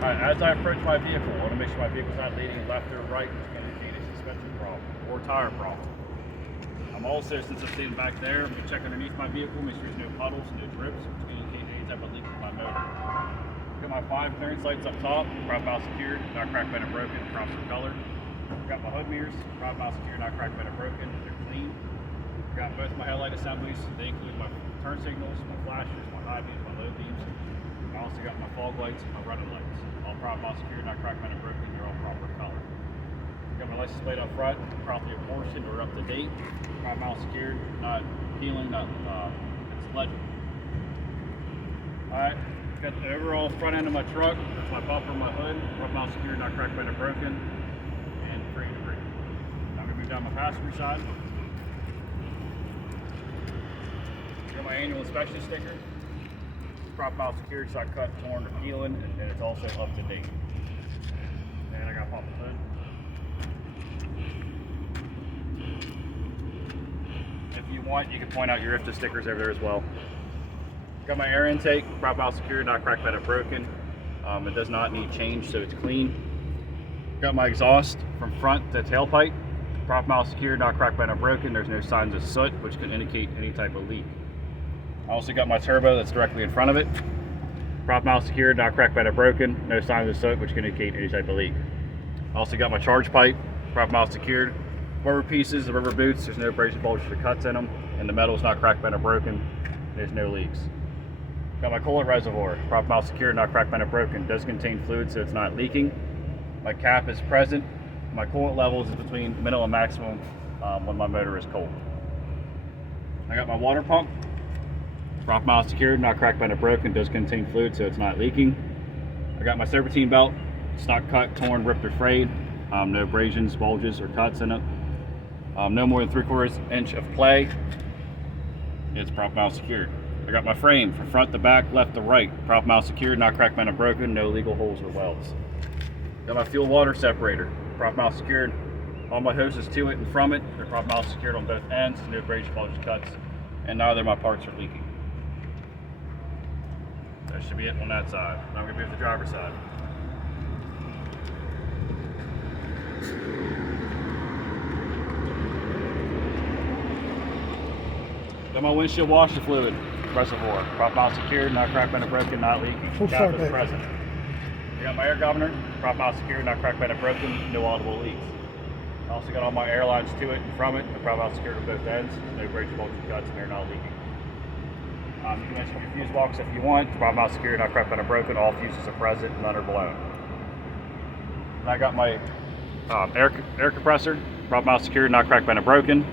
As I approach my vehicle, I want to make sure my vehicle's not leaning left or right, which can indicate a suspension problem or tire problem. I'm also, since I'm sitting back there, I'm going to check underneath my vehicle, make sure there's no puddles, no drips, which can indicate any type of leak from my motor. Got my 5 clearance lights up top, prop mount secured, not cracked, bent, or broken, proper color. Got my hood mirrors, prop mount secured, not cracked, bent, or broken, they're clean. Got both my headlight assemblies, they include my turn signals, my flashers, my high beams, my low beams. I also got my fog lights and my running lights. All prop mount secured, not cracked, bent, or broken, they're all proper color. Got my license plate up front, properly apportioned or up to date. Prop mount secured, not peeling, not it's legible. Alright, got the overall front end of my truck, that's my bumper, my hood, prop mount secured, not cracked, bent, or broken, and free to breathe. Now I'm gonna move down my passenger side. Got my annual inspection sticker. Prop mount secured, it's not cut, torn, or peeling, and it's also up to date. And I got pop the hood. If you want, you can point out your IFTA stickers over there as well. Got my air intake, prop mount secured, not cracked, bent, or broken. It does not need change, so it's clean. Got my exhaust from front to tailpipe, prop mount secured, not cracked, bent, or broken. There's no signs of soot, which can indicate any type of leak. I also got my turbo that's directly in front of it. Prop mount secured, not cracked, bent, or broken. No signs of soot, which can indicate any type of leak. I also got my charge pipe, prop mount secured. Rubber pieces, the rubber boots, there's no abrasion, bulges, or cuts in them, and the metal's not cracked, bent, or broken. There's no leaks. Got my coolant reservoir, prop mount secured, not cracked, bent, or broken. Does contain fluid, so it's not leaking. My cap is present. My coolant levels is between minimum and maximum when my motor is cold. I got my water pump, prop mount secured, not cracked, bent, or broken. Does contain fluid, so it's not leaking. I got my serpentine belt. It's not cut, torn, ripped, or frayed. No abrasions, bulges, or cuts in it. No more than 3/4 inch of play. It's prop mount secured. I got my frame from front to back, left to right. Prop mount secured, not cracked, bent, or broken. No legal holes or welds. Got my fuel water separator. Prop mount secured. All my hoses to it and from it. They're prop mount secured on both ends. No abrasion, bulges, cuts, and neither of my parts are leaking. That should be it on that side. Now I'm gonna be at the driver's side. Got my windshield washer fluid reservoir. Prop mount secured, not cracked, bent, or broken, not leaking. Cap is present. I got my air governor. Prop mount secured, not cracked, bent, or broken, no audible leaks. I also got all my air lines to it and from it. The prop mount secured on both ends. No abrasion, bulges, cuts, and they're not leaking. You can mention your fuse box if you want. Prop mount secured, not cracked, bent, or broken. All fuses are present, none are blown. And I got my air compressor. Prop mount secured, not cracked, bent, or broken.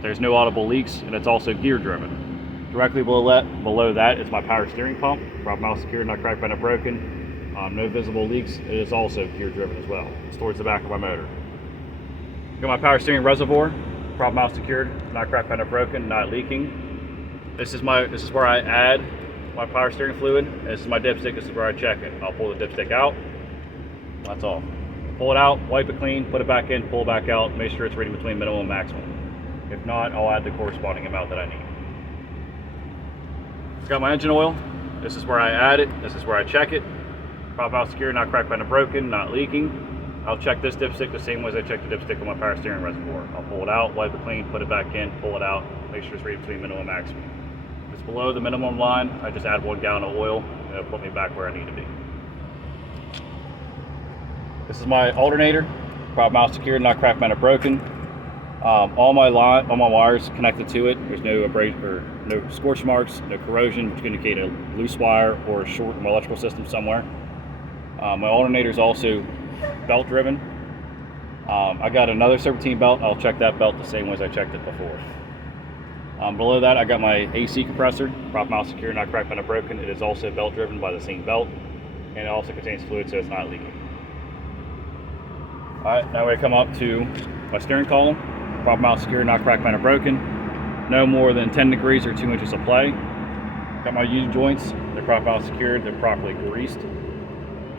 There's no audible leaks, and it's also gear driven. Directly below that is my power steering pump. Prop mount secured, not cracked, bent, or broken. No visible leaks. It is also gear driven as well. It's towards the back of my motor. Got my power steering reservoir. Prop mount secured, not cracked, bent, or broken, not leaking. This is where I add my power steering fluid. This is my dipstick. This is where I check it. I'll pull the dipstick out. That's all. Pull it out, wipe it clean, put it back in, pull it back out. Make sure it's reading between minimum and maximum. If not, I'll add the corresponding amount that I need. Got my engine oil. This is where I add it. This is where I check it. Prop mount secured, not cracked, bent, or broken, not leaking. I'll check this dipstick the same way as I check the dipstick on my power steering reservoir. I'll pull it out, wipe it clean, put it back in, pull it out, make sure it's reading between minimum and maximum. If it's below the minimum line, I just add 1 gallon of oil and it'll put me back where I need to be. This is my alternator. Prop mount secured, not cracked, bent, or broken. All my wires connected to it. There's no abrasion or no scorch marks, no corrosion, which can indicate a loose wire or a short in my electrical system somewhere. My alternator is also belt driven. I got another serpentine belt. I'll check that belt the same way as I checked it before. Below that, I got my AC compressor. Prop mount secured, not cracked, bent, or broken. It is also belt driven by the same belt, and it also contains fluid, so it's not leaking. All right, now we come up to my steering column. Prop mount secured, not cracked, bent, or broken. No more than 10 degrees or 2 inches of play. Got my U joints. They're prop mount secured. They're properly greased.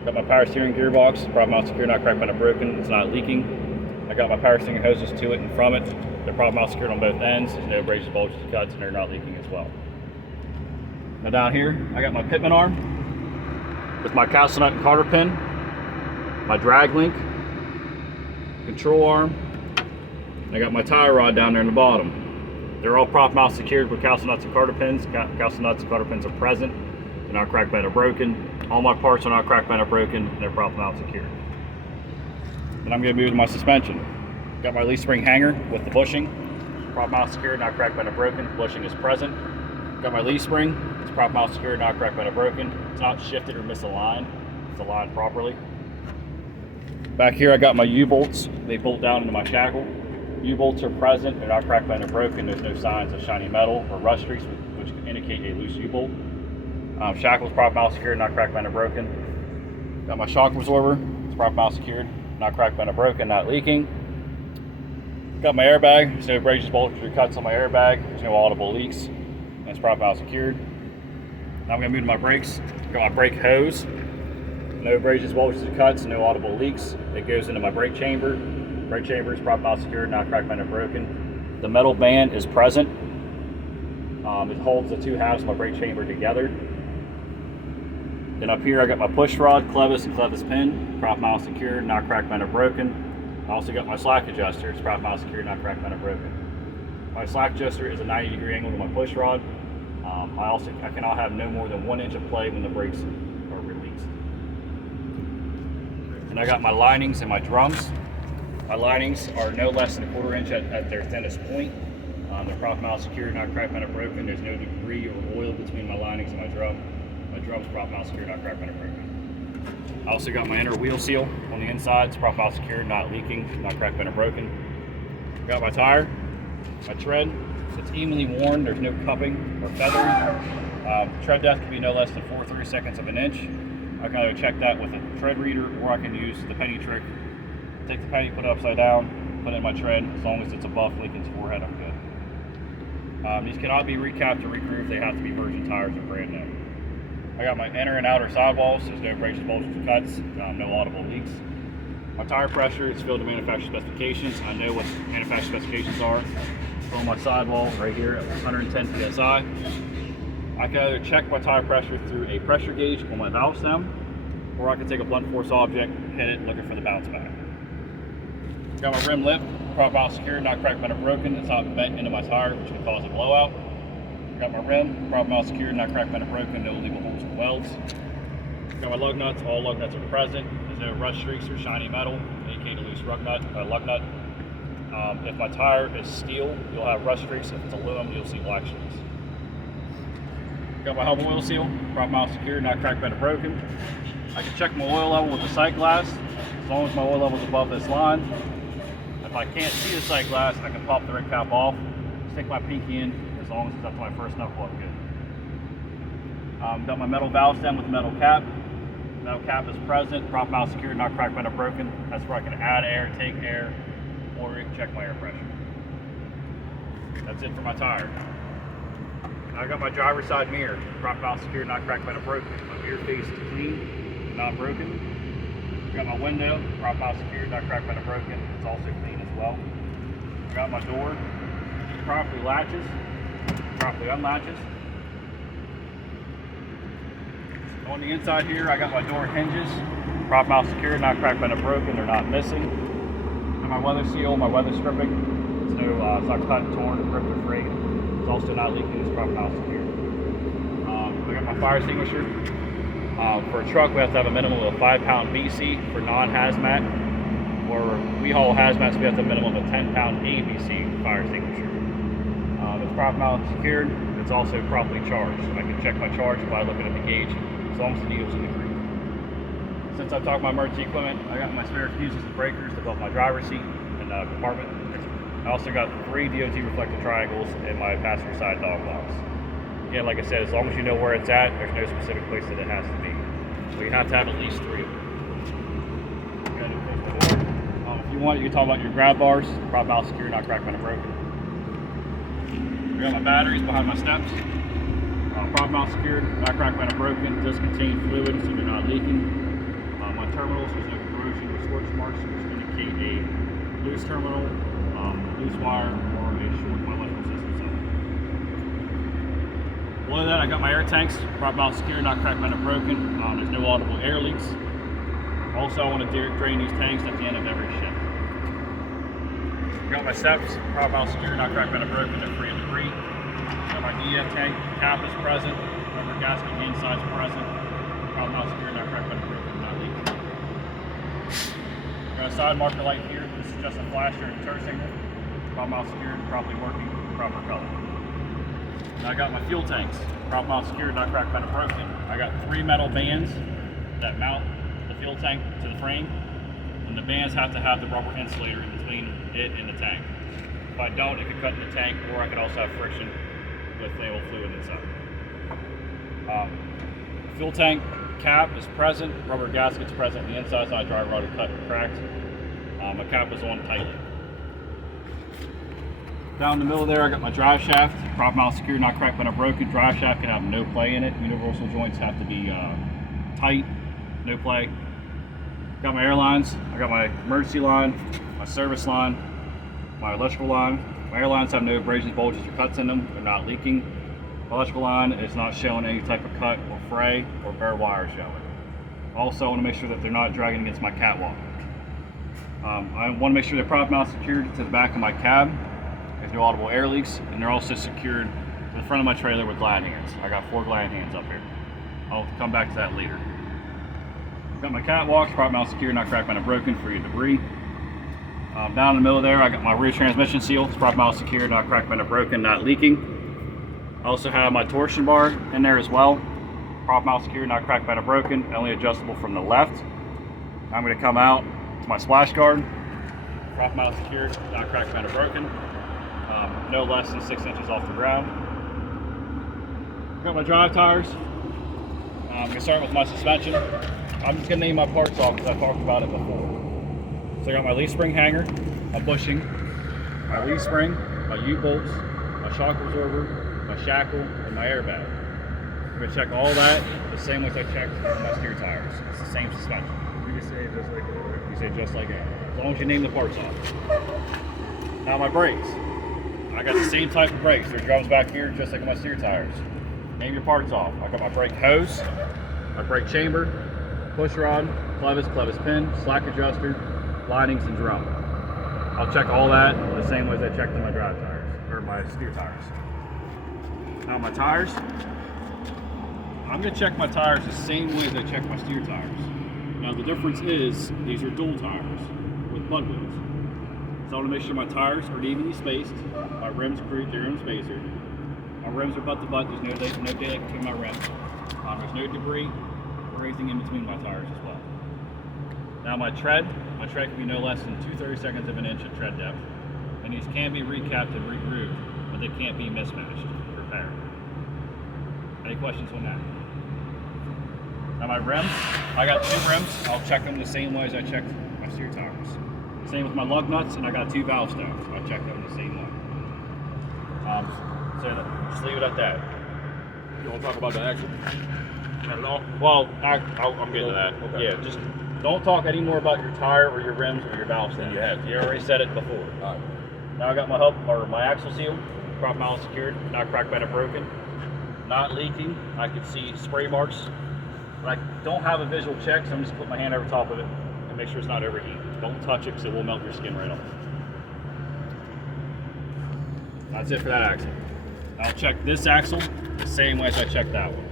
Got my power steering gearbox. Prop mount secured, not cracked, bent, or broken. It's not leaking. I got my power steering hoses to it and from it. They're prop mount secured on both ends. There's no abrasions, bulges, cuts, and they're not leaking as well. Now down here, I got my pitman arm. with my castle nut and cotter pin, my drag link, control arm, and I got my tie rod down there in the bottom. They're all prop mount secured with castle nuts and cotter pins. Castle nuts and cotter pins are present. They're not cracked, bent, or broken. All my parts are not cracked, bent, or broken, and they're prop mount secured. Then I'm going to move to my suspension. Got my leaf spring hanger with the bushing. Prop mount secured, not cracked, bent, or broken. Bushing is present. Got my leaf spring. It's prop mount secured, not cracked, bent, or broken. It's not shifted or misaligned. It's aligned properly. Back here I got my U-bolts. They bolt down into my shackle. U-bolts are present. They're not cracked, bent, or broken. There's no signs of shiny metal or rust streaks which can indicate a loose U-bolt. Shackles prop mount secured, not cracked, bent, or broken. Got my shock absorber. It's prop mount secured, not cracked, bent, or broken, not leaking. Got my airbag. There's no abrasions, bulges, or cuts on my airbag. There's no audible leaks. And it's prop mount secured. Now I'm going to move to my brakes. Got my brake hose. No abrasions, bulges, or cuts, no audible leaks. It goes into my brake chamber. Brake chamber is prop mount secured, not cracked, bent, or broken. The metal band is present. It holds the two halves of my brake chamber together. Then up here I got my push rod, clevis, and clevis pin. Prop mount secured, not cracked, bent, or broken. I also got my slack adjuster. It's prop mount secured, not cracked, bent, or broken. My slack adjuster is a 90-degree angle to my push rod. I cannot have no more than 1 inch of play when the brakes are released. And I got my linings and my drums. My linings are no less than 1/4 inch at their thinnest point. They're prop mount secured, not cracked, bent, or broken. There's no debris or oil between my linings and my drum. My drum's prop mount secured, not cracked, bent, or broken. I also got my inner wheel seal on the inside. It's prop mount secured, not leaking, not cracked, bent, or broken. Got my tire, my tread. It's evenly worn. There's no cupping or feathering. Tread depth can be no less than 4/32 of an inch. I can either check that with a tread reader, or I can use the penny trick. Take the penny, put it upside down, put it in my tread. As long as it's above Lincoln's forehead, I'm good. These cannot be recapped or re-grooved. They have to be virgin tires or brand new. I got my inner and outer sidewalls. There's no abrasions, bulges, or cuts. No audible leaks. My tire pressure is filled to manufacturer specifications. I know what manufacturer specifications are. On my sidewall right here at 110 psi. I can either check my tire pressure through a pressure gauge on my valve stem, or I can take a blunt force object, hit it, looking for the bounce back. Got my rim lip, prop mount secured, not cracked, bent, or broken. It's not bent into my tire, which can cause a blowout. Got my rim, prop mount secured, not cracked, bent, or broken. No illegal holes or welds. Got my lug nuts. All lug nuts are present. There's no rust streaks or shiny metal, aka a loose lug nut. If my tire is steel, you'll have rust streaks. If it's aluminum, you'll see black streaks. Got my hub oil seal, prop mount secured, not cracked, bent, or broken. I can check my oil level with the sight glass, as long as my oil level is above this line. If I can't see the sight glass, I can pop the ring cap off, stick my pinky in, as long as it's up to my first knuckle, I'm good. Got my metal valve stem with the metal cap. Metal cap is present, prop mount secured, not cracked, bent, or broken. That's where I can add air, take air, or check my air pressure. That's it for my tire. I got my driver's side mirror, prop mount secured, not cracked, bent, or broken. My mirror face is clean, not broken. Got my window, prop mount secured, not cracked, bent, or broken. It's also clean as well. Got my door, properly latches, properly unlatches. On the inside here, I got my door hinges, prop mount secured, not cracked, bent, or broken. They're not missing. Got my weather seal, my weather stripping. It's not cut, torn, ripped, or frayed. It's also not leaking. It's prop mount secured. I got my fire extinguisher. For a truck, we have to have a minimum of a 5-pound BC for non-hazmat. Or we haul hazmat, so we have to have a minimum of a 10-pound ABC fire extinguisher. It's prop mount secured. It's also properly charged. I can check my charge by looking at the gauge, as long as the needle's in the groove. Since I've talked about emergency equipment, I got my spare fuses and breakers above my driver's seat and compartment. I also got 3 DOT reflective triangles in my passenger side dog box. Again, like I said, as long as you know where it's at, there's no specific place that it has to be. So you have to have at least 3 of them. If you want, you can talk about your grab bars, prop mount secure, not cracked, bent, or broken. I got my batteries behind my steps. Prop mount secured, not cracked, bent, or broken. Does contain fluid, so they're not leaking. My terminals, there's no corrosion or scorch marks, which indicate a loose terminal, loose wire, or a short in my electrical system. So Below that, I got my air tanks, prop mount secure, not cracked, bent, or broken. There's no audible air leaks. Also, I want to drain these tanks at the end of every shift. Got my steps, prop mount secure, not cracked, bent, or broken. They're free of debris. Got my DF tank, cap is present, rubber gasket, the inside's present. Prop mount secure, not cracked, bent, or broken, not leaking. Got a side marker light here. This is just a flash or a turn signal. Prop mount secured, properly working, proper color. Now I got my fuel tanks, prop mount secured, not cracked, bent, or broken. I got 3 metal bands that mount the fuel tank to the frame, and the bands have to have the rubber insulator in between it and the tank. If I don't, it could cut in the tank, or I could also have friction with naval fluid inside. Fuel tank cap is present, rubber gasket's present, the inside's not dry rotted, cut, and cracked. My cap is on tightly. Down in the middle there, I got my drive shaft, prop mount secured, not cracked, bent, or broken. Drive shaft can have no play in it. Universal joints have to be tight, no play. Got my air lines. I got my emergency line, my service line, my electrical line. My air lines have no abrasions, bulges, or cuts in them. They're not leaking. My electrical line is not showing any type of cut or fray or bare wire showing. Also, I want to make sure that they're not dragging against my catwalk. I want to make sure they're prop mount secured to the back of my cab. There's no audible air leaks, and they're also secured to the front of my trailer with glide hands. I got 4 glide hands up here. I'll come back to that later. Got my catwalks, prop mount secured, not cracked, bent, or broken, free of debris. Down in the middle there, I got my rear transmission seal. It's prop mount secured, not cracked, bent, or broken, not leaking. I also have my torsion bar in there as well. Prop mount secured, not cracked, bent, or broken, only adjustable from the left. I'm going to come out to my splash guard. Prop mount secured, not cracked, bent, or broken. No less than 6 inches off the ground. Got my drive tires. I'm going to start with my suspension. I'm just going to name my parts off because I talked about it before. So I got my leaf spring hanger, my bushing, my leaf spring, my U-bolts, my shock absorber, my shackle, and my airbag. I'm going to check all that the same way as I checked my steer tires. It's the same suspension. You just say just like it. You say just like that. As long as you name the parts off. Now my brakes. I got the same type of brakes. There's drums back here just like my steer tires. Name your parts off. I got my brake hose, my brake chamber, push rod, clevis pin, slack adjuster, linings, and drum. I'll check all that the same way as I checked on my drive tires, or my steer tires. Now my tires, I'm going to check my tires the same way as I check my steer tires. Now the difference is these are dual tires with mud wheels. So I want to make sure my tires are evenly spaced, my rims cruise their own spacer. My rims are butt to butt, there's no daylight between my rims. There's no debris or anything in between my tires as well. Now my tread can be no less than 2/32 of an inch of tread depth. And these can be recapped and regrooved, but they can't be mismatched or repaired. Any questions on that? Now my rims, I got 2 rims. I'll check them the same way as I checked my steer tires. Same with my lug nuts, and I got 2 valve stones. I checked them the same way. So just leave it at that. You want to talk about the action? Not at all? Well, I'm getting to that. Okay. Yeah, just don't talk any more about your tire or your rims or your valves than you have. You already said it before. All right. Now I got my hub or my axle seal, prop mount secured, not cracked, bent, or broken, not leaking. I can see spray marks, but I don't have a visual check, so I'm just putting my hand over top of it and make sure it's not overheating. Don't touch it because it will melt your skin right off. That's it for that axle. I'll check this axle the same way as I checked that one.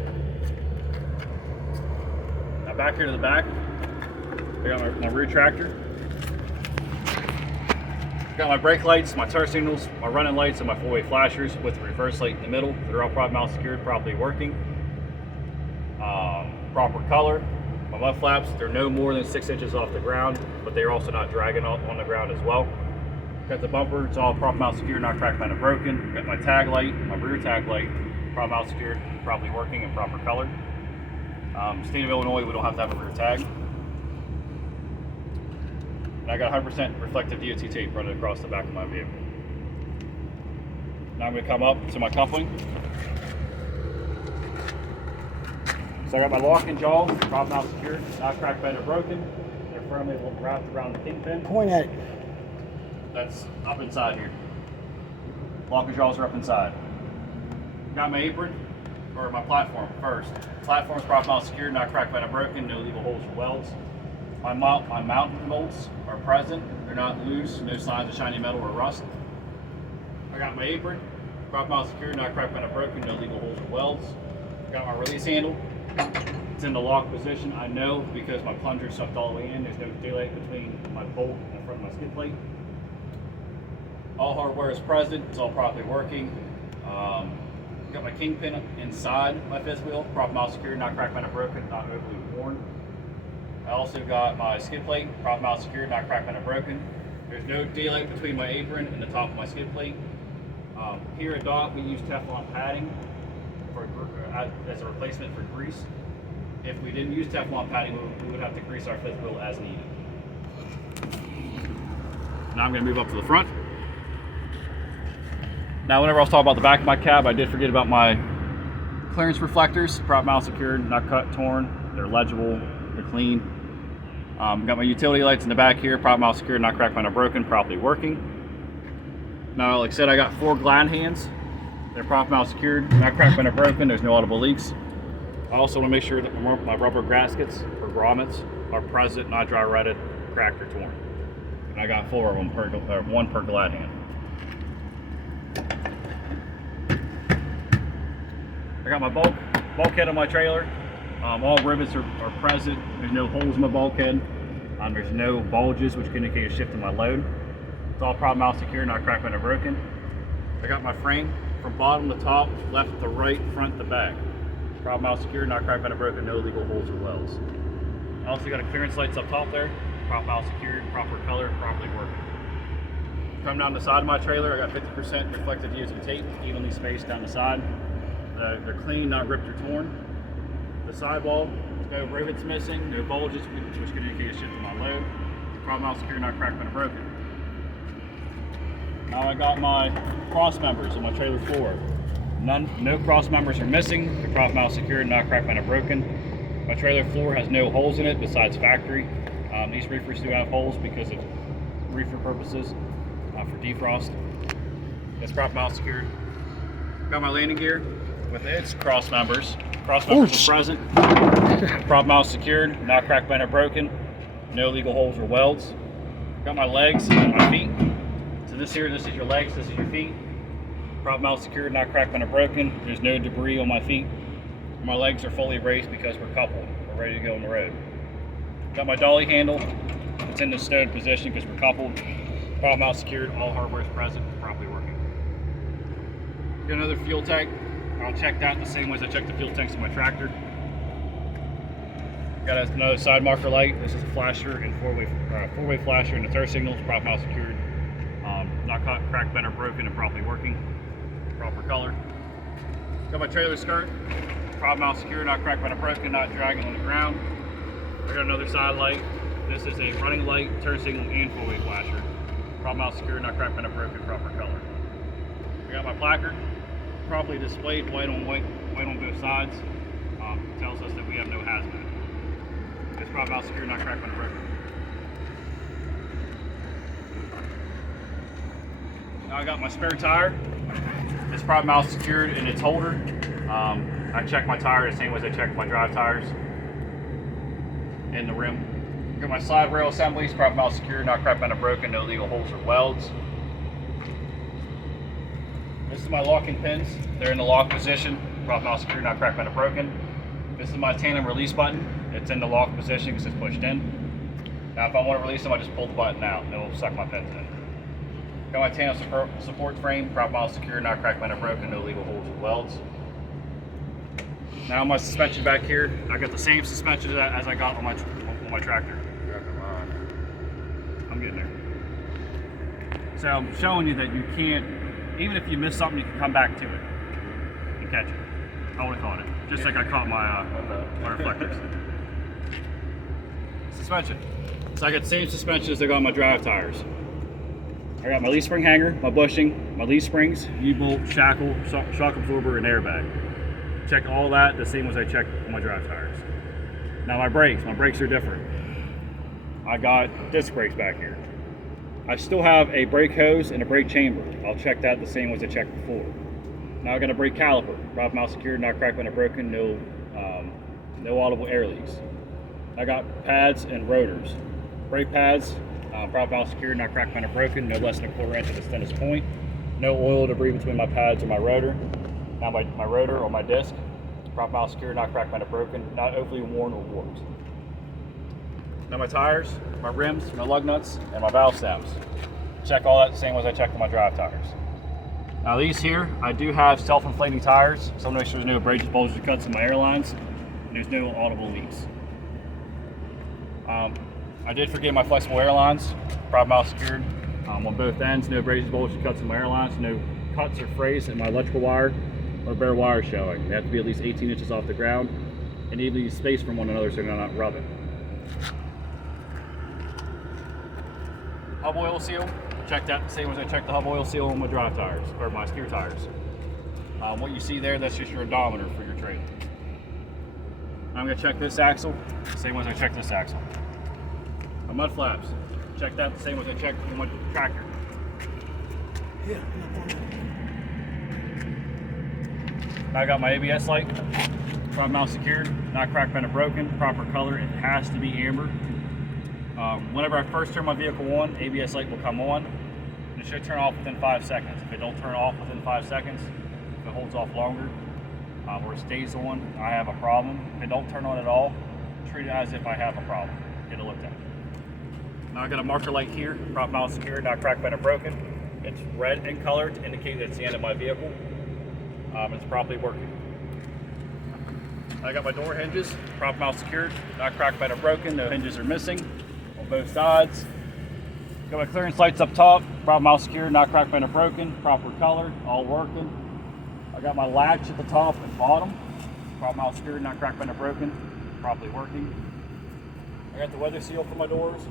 Now back here to the back, I got my rear tractor. Got my brake lights, my turn signals, my running lights, and my 4-way flashers with the reverse light in the middle. They're all prop mount secured, properly working. Proper color. My mud flaps, they're no more than 6 inches off the ground, but they're also not dragging on the ground as well. Got the bumper, it's all prop mount secured, not cracked, bent, or broken. Got my tag light, my rear tag light, prop mount secured, properly working and proper color. State of Illinois, we don't have to have a rear tag. And I got 100% reflective DOT tape running across the back of my vehicle. Now I'm going to come up to my coupling. So I got my locking jaws, prop mount secured, not cracked, bent, or broken. They're firmly wrapped around the kingpin. Point at it. That's up inside here. Locking jaws are up inside. Got my apron, or my platform first. Platform is prop mount secured, not cracked, bent, or broken, no legal holes or welds. My mounting bolts are present, they're not loose, no signs of shiny metal or rust. I got my apron, prop mount secured, not cracked, bent, or broken, no legal holes or welds. Got my release handle, it's in the lock position. I know because my plunger sucked all the way in, there's no daylight between my bolt and the front of my skid plate. All hardware is present, it's all properly working. Got my kingpin inside my fifth wheel, prop mount secured, not cracked, bent, or broken, not overly worn. I also got my skid plate, prop mount secured, not cracked, bent, or broken. There's no daylight between my apron and the top of my skid plate. Here at Dock, we use Teflon padding as a replacement for grease. If we didn't use Teflon padding, we would have to grease our fifth wheel as needed. Now I'm going to move up to the front. Now, whenever I was talking about the back of my cab, I did forget about my clearance reflectors. Prop mount secured, not cut, torn. They're legible, they're clean. Got my utility lights in the back here. Prop mount secured, not cracked, bent, or broken, properly working. Now, like I said, I got 4 glide hands. They're prop mount secured, not cracked, bent, or broken. There's no audible leaks. I also want to make sure that my rubber gaskets or grommets are present, not dry rotted, cracked, or torn. And I got 4 of them, one per glide hand. I got my bulkhead on my trailer. All rivets are present. There's no holes in my bulkhead. There's no bulges, which can indicate a shift in my load. It's all prop mount secure, not cracked, bent, or broken. I got my frame from bottom to top, left to right, front to back. Prop mount secure, not cracked, bent, or broken, no legal holes or welds. I also got a clearance lights up top there. Prop mount secured, proper color, properly working. Come down the side of my trailer, I got 50% reflective using tape, evenly spaced down the side. They're clean, not ripped or torn. The sidewall, no rivets missing, no bulges, which could indicate a shift in my load. Prop mount secure, not cracked, bent, or broken. Now I got my cross members on my trailer floor. No cross members are missing. The prop mount secured, not cracked, bent, or broken. My trailer floor has no holes in it besides factory. These reefers do have holes because of reefer purposes for defrost. It's prop mount secured. Got my landing gear with its cross members. Cross members are present. Prop mount secured, not cracked, bent, or broken. No legal holes or welds. Got my legs and my feet. So this is your legs, this is your feet. Prop mount secured, not cracked, bent, or broken. There's no debris on my feet. My legs are fully braced because we're coupled. We're ready to go on the road. Got my dolly handle. It's in the stowed position because we're coupled. Prop mount secured, all hardware is present, properly working. Got another fuel tank. I'll check that the same way as I check the fuel tanks in my tractor. Got another side marker light. This is a flasher and four-way flasher and the turn signals. Prop mount secured, not cracked, bent, or broken, and properly working. Proper color. Got my trailer skirt. Prop mount secured, not cracked, bent, or broken, not dragging on the ground. I got another side light. This is a running light, turn signal, and four-way flasher. Prop mount secured, not cracked, bent, or broken, proper color. I got my placard, properly displayed, white on both sides. Tells us that we have no hazmat. It's prop mount secured, not cracked, bent, or broken. Now I got my spare tire. It's prop mount secured in its holder. I check my tire the same way as I check my drive tires and the rim. Got my side rail assemblies, prop mount secured, not cracked, bent, or broken, no legal holes or welds. This is my locking pins. They're in the lock position. Prop mount secured, not cracked, bent, or broken. This is my tandem release button. It's in the lock position because it's pushed in. Now if I want to release them, I just pull the button out and it will suck my pins in. Got my tandem support frame. Prop mount secured, not cracked, bent, or broken, no legal holes or welds. Now my suspension back here, I got the same suspension as I got on my tractor. I'm getting there. So I'm showing you that you can't, even if you miss something, you can come back to it and catch it. I would have caught it, just like I caught my reflectors. Suspension. So I got the same suspension as I got on my drive tires. I got my leaf spring hanger, my bushing, my leaf springs, U-bolt, shackle, shock absorber, and airbag. Check all that the same as I check on my drive tires. Now my brakes are different. I got disc brakes back here. I still have a brake hose and a brake chamber. I'll check that the same way as I checked before. Now I got a brake caliper, prop mount secured, not cracked, bent, or broken, no audible air leaks. I got pads and rotors. Brake pads, prop mount secured, not cracked, bent, or broken, no less than 1/4 inch at its thinnest point. No oil debris between my pads or my rotor. Now my rotor or my disc, prop mount secured, not cracked, bent, or broken, not overly worn or warped. Now my tires, my rims, my lug nuts, and my valve stems. Check all that the same as I checked on my drive tires. Now these here, I do have self-inflating tires, so I'm gonna make sure there's no abrasions, bulges, or cuts in my airlines, and there's no audible leaks. I did forget my flexible airlines, prop mount secured on both ends, no abrasions, bulges, or cuts in my airlines, no cuts or frays in my electrical wire or bare wire showing. They have to be at least 18 inches off the ground and need to be spaced from one another so they're not rubbing. Hub oil seal, check that the same as I checked the hub oil seal on my drive tires, or my steer tires. What you see there, that's just your odometer for your trailer. I'm gonna check this axle, the same as I checked this axle. My mud flaps, check that the same as I checked on my tractor. Yeah. I got my ABS light, front mount secured, not cracked, bent, or broken, proper color, it has to be amber. Whenever I first turn my vehicle on, ABS light will come on, and it should turn off within 5 seconds. If it don't turn off within 5 seconds, if it holds off longer, or it stays on, I have a problem. If it don't turn on at all, treat it as if I have a problem. Get it looked at. Now I got a marker light here, prop mount secured, not cracked, bent, or broken. It's red in color to indicate that it's the end of my vehicle. It's properly working. I got my door hinges, prop mount secured, not cracked, bent, or broken. No hinges are missing on both sides. Got my clearance lights up top, prop mount secured, not cracked, bent, or broken. Proper color, all working. I got my latch at the top and bottom, prop mount secured, not cracked, bent, or broken. Properly working. I got the weather seal for my doors.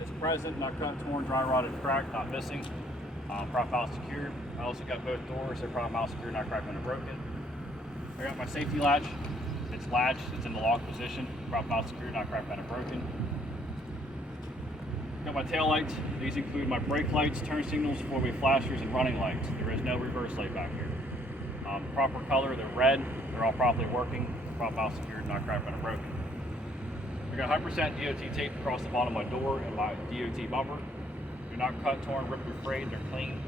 It's present, not cut, torn, dry rotted, cracked, not missing. Prop mount secured. I also got both doors, they're prop mount secured, not cracked, bent, or broken. I got my safety latch. It's latched, it's in the lock position. Prop mount secured, not cracked, bent, or broken. Got my tail lights. These include my brake lights, turn signals, four-way flashers, and running lights. There is no reverse light back here. Proper color, they're red. They're all properly working. Prop mount secured, not cracked, bent, or broken. I got 100% DOT tape across the bottom of my door and my DOT bumper. They're not cut, torn, ripped, or frayed. They're clean.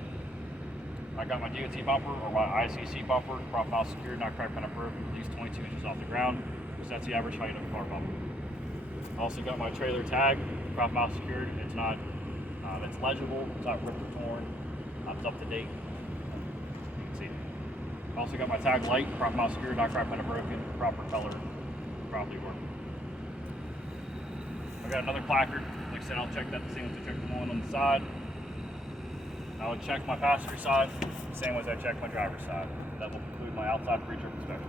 I got my DOT bumper or my ICC bumper, prop mount secured, not cracked, bent, or broken, at least 22 inches off the ground, because that's the average height of a car bumper. I also got my trailer tag, prop mount secured. It's not, it's legible, it's not ripped or torn, it's up to date. You can see it. I also got my tag light, prop mount secured, not cracked, bent, or broken, proper color, properly working. I got another placard. Like I said, I'll check that the same as I checked the one on the side. I would check my passenger side, the same as I check my driver's side. That will conclude my outside pre-trip inspection.